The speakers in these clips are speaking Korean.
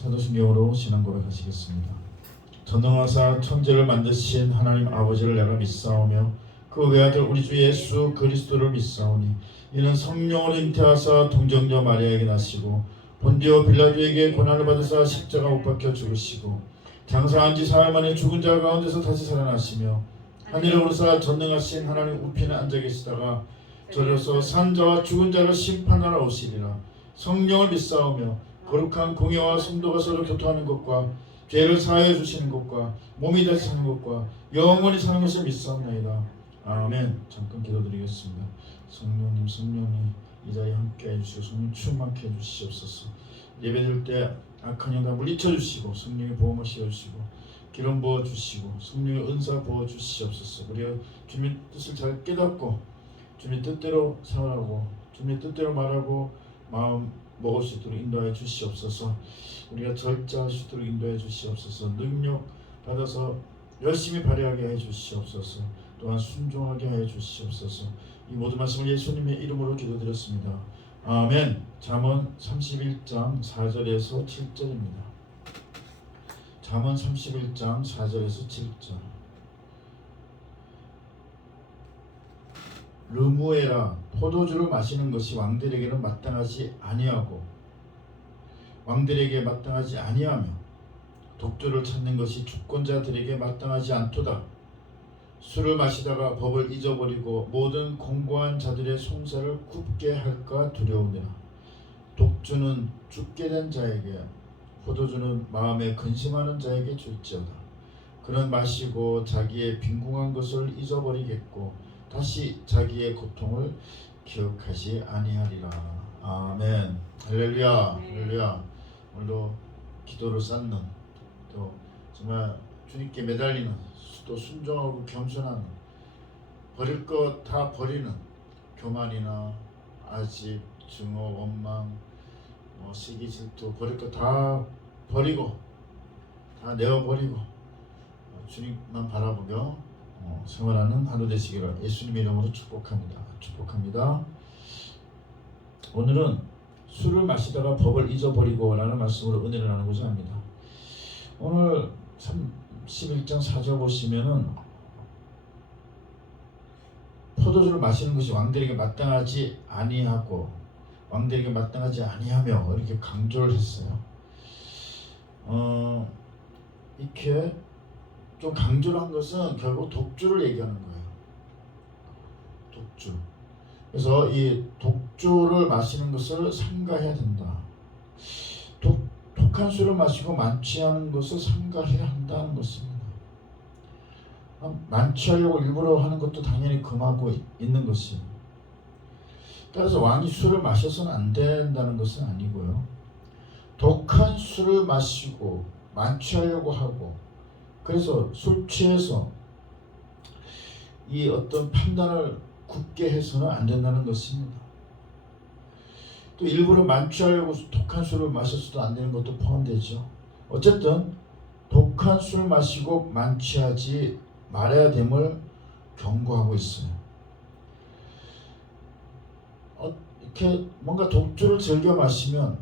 사도신경으로 신앙 고백하시겠습니다. 전능하사 천지를 만드신 하나님 아버지를 내가 믿사오며 그 외아들 우리 주 예수 그리스도를 믿사오니 이는 성령으로 잉태하사 동정녀 마리아에게 나시고 본디오 빌라도에게 고난을 받으사 십자가 못 박혀 죽으시고 장사한 지 사흘 만에 죽은 자 가운데서 다시 살아나시며 하늘에 오르사 전능하신 하나님 우편에 앉아 계시다가 저려서 산 자와 죽은 자를 심판하러 오시리라. 성령을 믿사오며 거룩한 공예와 성도가 서로 교통하는 것과 죄를 사하여 주시는 것과 몸이 다시 사는 것과 영원히 사는 것을 믿사옵나이다. 아멘. 잠깐 기도드리겠습니다. 성령님 이 자리에 함께 해주시고 성령 충만케 해주시옵소서. 예배드릴 때 악한 영 다 물리쳐 주시고 성령의 보험을 씌워주시고 기름 부어주시고 성령의 은사 부어주시옵소서. 우리가 주님의 뜻을 잘 깨닫고 주님의 뜻대로 생활하고 주님의 뜻대로 말하고 마음 먹을 수 있도록 인도하여 주시옵소서. 우리가 절제할 수 있도록 인도해 주시옵소서. 능력 받아서 열심히 발휘하게 해 주시옵소서. 또한 순종하게 해 주시옵소서. 이 모든 말씀을 예수님의 이름으로 기도드렸습니다. 아멘. 잠언 31장 4절에서 7절입니다. 잠언 31장 4절에서 7절. 르무에라, 포도주를 마시는 것이 왕들에게는 마땅하지 아니하고 왕들에게 마땅하지 아니하며 독주를 찾는 것이 주권자들에게 마땅하지 않도다. 술을 마시다가 법을 잊어버리고 모든 공고한 자들의 송사를 굽게 할까 두려우니라. 독주는 죽게 된 자에게, 포도주는 마음에 근심하는 자에게 줄지어다. 그는 마시고 자기의 빈궁한 것을 잊어버리겠고 다시 자기의 고통을 기억하지 아니하리라. 아멘. 할렐루야. 할렐루야. 오늘도 기도를 쌓는, 또 정말 주님께 매달리는, 또 순종하고 겸손하는, 버릴 것 다 버리는, 교만이나 아집, 증오, 원망, 시기, 질투, 버릴 것 다 버리고 다 내어버리고 주님만 바라보며 생활하는 하루 되시기를 예수님 이름으로 축복합니다. 축복합니다. 오늘은 술을 마시다가 법을 잊어버리고 라는 말씀으로 은혜를 나누고자 합니다. 오늘 31장 4절 보시면은 포도주를 마시는 것이 왕들에게 마땅하지 아니하고 왕들에게 마땅하지 아니하며 이렇게 강조를 했어요. 이렇게 좀 강조를 한 것은 결국 독주를 얘기하는 거예요. 독주. 그래서 이 독주를 마시는 것을 삼가해야 된다. 독한 술을 마시고 만취하는 것을 삼가해야 한다는 것입니다. 만취하려고 일부러 하는 것도 당연히 금하고 있는 것이. 따라서 왕이 술을 마셔서는 안 된다는 것은 아니고요. 독한 술을 마시고 만취하려고 하고 그래서 술 취해서 이 어떤 판단을 굳게 해서는 안 된다는 것입니다. 또 일부러 만취하려고 독한 술을 마셔서도 안 되는 것도 포함되죠. 어쨌든 독한 술을 마시고 만취하지 말아야 됨을 경고하고 있어요. 이렇게 뭔가 독주를 즐겨 마시면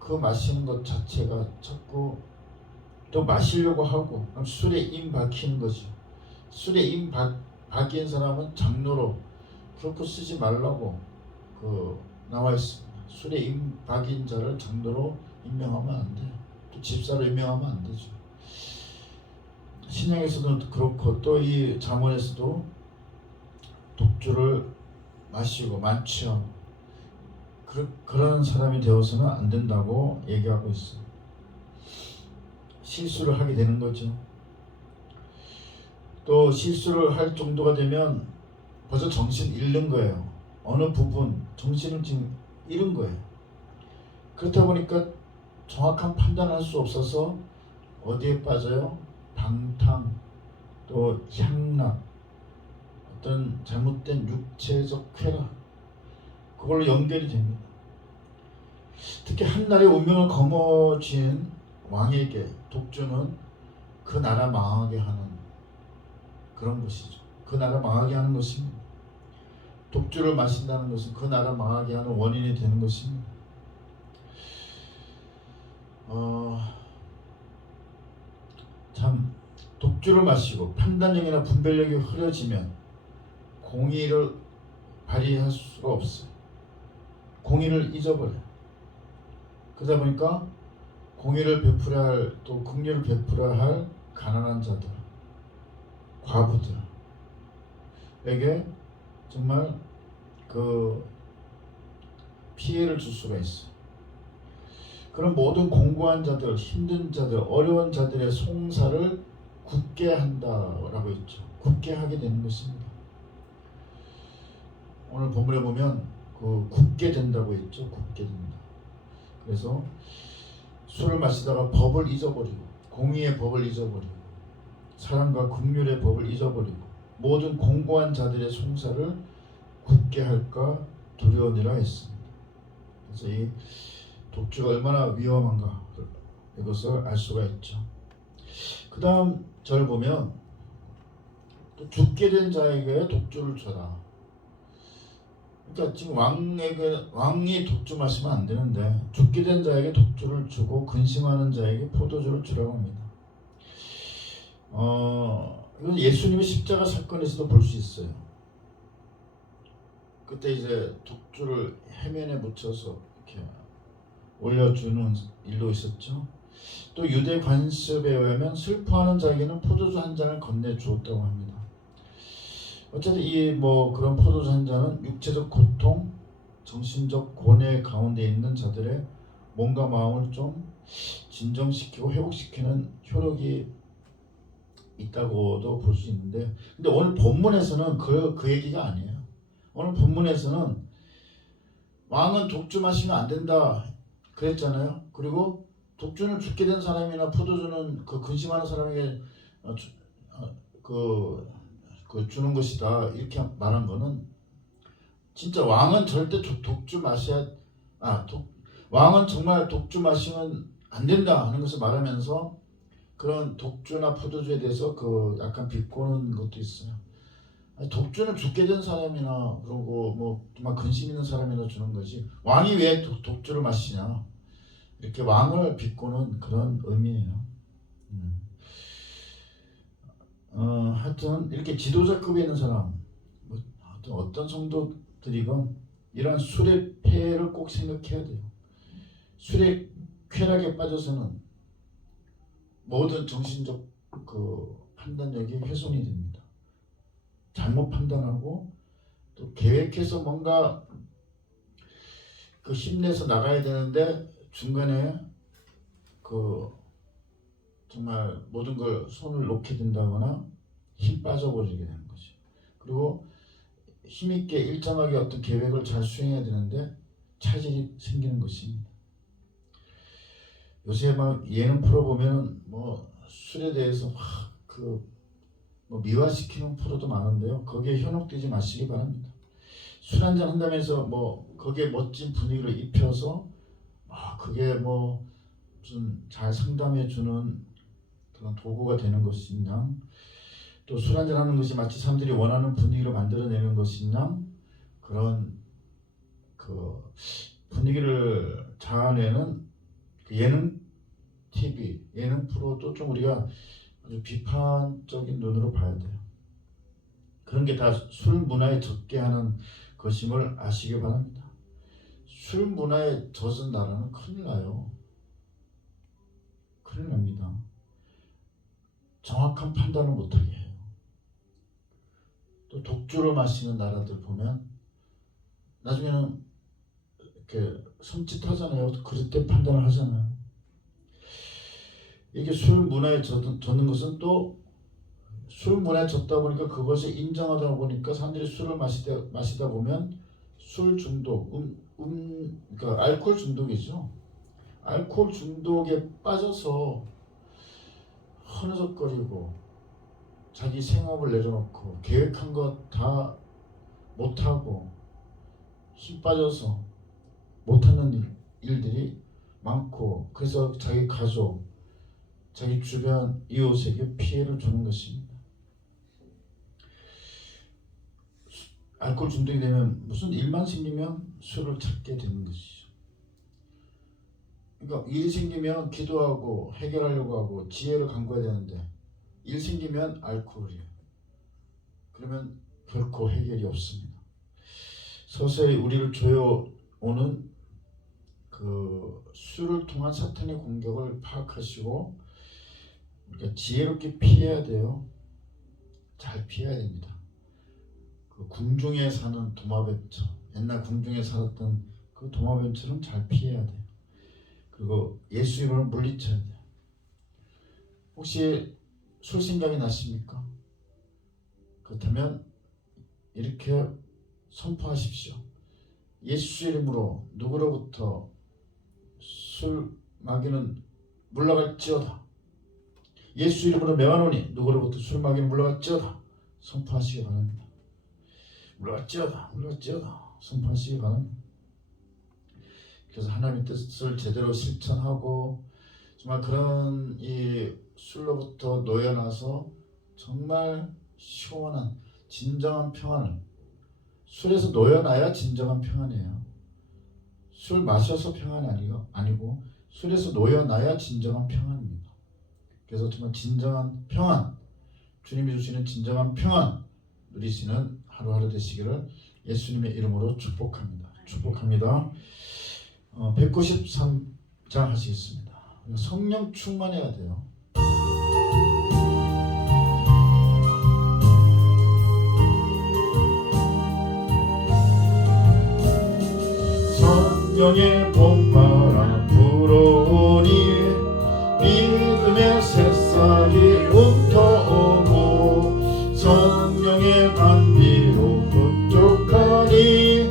그 마시는 것 자체가 자꾸 또 마시려고 하고 술에 임 박히는 거죠. 술에 임 박인 사람은 장로로 결코 쓰지 말라고 나와 있습니다. 술에 임 박인 자를 장로로 임명하면 안 돼요. 또 집사로 임명하면 안 되죠. 신약에서도 그렇고 또 이 잠언에서도 독주를 마시고 만취하고 그런 사람이 되어서는 안 된다고 얘기하고 있어요. 실수를 하게 되는 거죠. 또 실수를 할 정도가 되면 벌써 정신 잃는 거예요. 어느 부분 정신을 지금 잃은 거예요. 그렇다 보니까 정확한 판단할 수 없어서 어디에 빠져요? 방탕, 또 향락, 어떤 잘못된 육체적 쾌락, 그걸로 연결이 됩니다. 특히 한나라의 운명을 거머쥔 왕에게 독주는 그 나라 망하게 하는 그런 것이죠. 그 나라 망하게 하는 것입니다. 독주를 마신다는 것은 그 나라 망하게 하는 원인이 되는 것입니다. 독주를 마시고 판단력이나 분별력이 흐려지면 공의를 발휘할 수가 없어요. 공의를 잊어버려요. 그러다 보니까 공의를 베풀어야 할, 또 긍휼을 베풀어야 할 가난한 자들, 과부들에게 정말 그 피해를 줄 수가 있어. 그런 모든 공고한 자들, 힘든 자들, 어려운 자들의 송사를 굳게 한다라고 했죠. 굳게 하게 되는 것입니다. 오늘 본문에 보면 그 굳게 된다고 했죠. 굳게 된다. 그래서 술을 마시다가 법을 잊어버리고, 공의의 법을 잊어버리고, 사랑과 긍휼의 법을 잊어버리고, 모든 공고한 자들의 송사를 굳게 할까 두려우니라 했습니다. 그래서 이 독주가 얼마나 위험한가 이것을 알 수가 있죠. 그 다음 절을 보면 또 죽게 된 자에게 독주를 줘라. 그러니까 지금 왕이 독주 마시면 안 되는데 죽게 된 자에게 독주를 주고 근심하는 자에게 포도주를 주라고 합니다. 이건 예수님의 십자가 사건에서도 볼 수 있어요. 그때 이제 독주를 해면에 묻혀서 이렇게 올려주는 일도 있었죠. 또 유대 관습에 의하면 슬퍼하는 자에게는 포도주 한 잔을 건네주었다고 합니다. 어쨌든 이 그런 포도주 한 잔은 육체적 고통, 정신적 고뇌 가운데 있는 자들의 몸과 마음을 좀 진정시키고 회복시키는 효력이 있다고도 볼 수 있는데, 근데 오늘 본문에서는 그 얘기가 아니에요. 오늘 본문에서는 왕은 독주 마시면 안 된다 그랬잖아요. 그리고 독주는 죽게 된 사람이나 포도주는 그 근심하는 사람에게 주는 것이다 이렇게 말한 거는, 진짜 왕은 절대 왕은 정말 독주 마시면 안 된다 하는 것을 말하면서 그런 독주나 포도주에 대해서 약간 비꼬는 것도 있어요. 독주는 죽게 된 사람이나 그러고 정말 근심 있는 사람이나 주는 거지, 왕이 왜 독주를 마시냐 이렇게 왕을 비꼬는 그런 의미예요. 하여튼 이렇게 지도자급에 있는 사람, 어떤 성도들이건 이러한 술의 폐해를 꼭 생각해야 돼요. 술의 쾌락에 빠져서는 모든 정신적 판단력이 훼손이 됩니다. 잘못 판단하고 또 계획해서 뭔가 힘내서 나가야 되는데 중간에 정말 모든 걸 손을 놓게 된다거나 힘 빠져버리게 되는 거죠. 그리고 힘있게 일정하게 어떤 계획을 잘 수행해야 되는데 차질이 생기는 것입니다. 요새 예능 프로 보면 술에 대해서 미화시키는 프로도 많은데요. 거기에 현혹되지 마시기 바랍니다. 술 한잔 한다면서 거기에 멋진 분위기를 입혀서 그게 무슨 잘 상담해 주는 그런 도구가 되는 것이냐, 또 술 한잔 하는 것이 마치 사람들이 원하는 분위기를 만들어내는 것이냐, 그런 분위기를 자아내는 예능 TV, 예능 프로도 좀 우리가 아주 비판적인 눈으로 봐야 돼요. 그런 게 다 술 문화에 젖게 하는 것임을 아시기 바랍니다. 술 문화에 젖은 나라는 큰일 나요. 큰일 납니다. 정확한 판단을 못하게 해요. 또 독주를 마시는 나라들 보면 나중에는 이렇게 섬찟하잖아요. 그럴 때 판단을 하잖아요. 이게 술 문화에 젖는 것은 또 술 문화에 젖다 보니까 그것을 인정하다 보니까 사람들이 술을 마시다 보면 술 중독, 그러니까 알코올 중독이죠. 알코올 중독에 빠져서 허느적거리고 자기 생업을 내려놓고 계획한 것 다 못하고 힘 빠져서 못하는 일들이 많고, 그래서 자기 가족, 자기 주변 이웃에게 피해를 주는 것입니다. 알코올 중독이 되면 무슨 일만 생기면 술을 찾게 되는 것이죠. 그러니까 일이 생기면 기도하고 해결하려고 하고 지혜를 간구해야 되는데 일 생기면 알코올이에요. 그러면 결코 해결이 없습니다. 서서히 우리를 조여오는 그 술을 통한 사탄의 공격을 파악하시고 우리가 지혜롭게 피해야 돼요. 잘 피해야 됩니다. 그 궁중에 사는 도마뱀처럼, 옛날 궁중에 살았던 그 도마뱀처럼 잘 피해야 돼요. 그리고 예수 이름을 물리쳐야 돼요. 혹시 술 생각이 나십니까? 그렇다면 이렇게 선포하십시오. 예수 이름으로 누구로부터 술 마귀는 물러갈지어다. 예수 이름으로 명하노니 누구로부터 술 마귀는 물러갈지어다. 선포하시기 바랍니다. 물러갈지어다, 물러갈지어다. 선포하시기 바랍니다. 그래서 하나님의 뜻을 제대로 실천하고 정말 그런 이 술로부터 놓여나서 정말 시원한 진정한 평안을, 술에서 놓여나야 진정한 평안이에요. 술 마셔서 평안이 아니고 술에서 놓여나야 진정한 평안입니다. 그래서 정말 진정한 평안, 주님이 주시는 진정한 평안 누리시는 하루하루 되시기를 예수님의 이름으로 축복합니다. 축복합니다. 193장 하시겠습니다. 성령 충만해야 돼요. 성령의 봄바람 불어오니 믿음의 새싹이 움터오고 성령의 간비로 흡족하니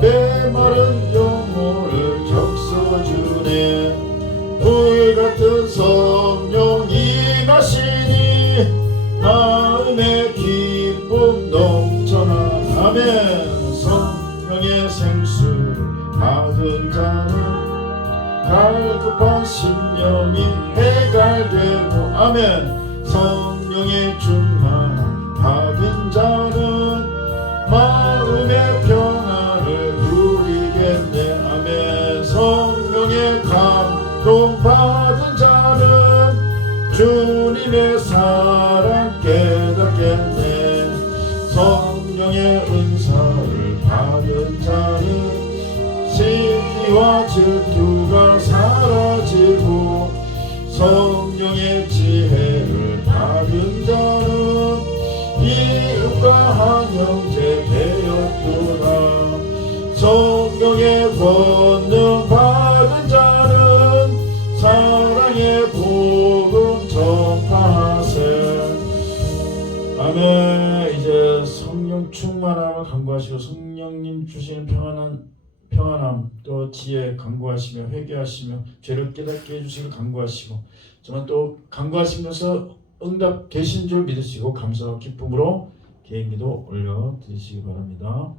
메마른 영혼을 적셔주네. 불같은 성령 임하시니 마음의 기쁨 넘쳐나. 아멘. 성령의 생수를 받은 자는 갈급한 심령이 해갈되고. 아멘. 성령의 충만 받은 자는 마음의 평안을 누리겠네. 아멘. 성령의 감동 받은 자는 주님의 사랑 깨닫겠네. 성령의 은사를 받은 자는 시기와 질투가 사라지고 성령의 지혜를 받은 자는 이웃과 한 형제 되었구나. 성령의 권능 받은 자는 사랑의 복음 전파하세. 아멘. 이제 성령 충만함을 간구하시고 성령님 주시는 평안함 또 지혜 간구하시며 회개하시며 죄를 깨닫게 해주시길 간구하시고 정말 또 간구하신 것을 응답되신 줄 믿으시고 감사와 기쁨으로 개인기도 올려드리시기 바랍니다.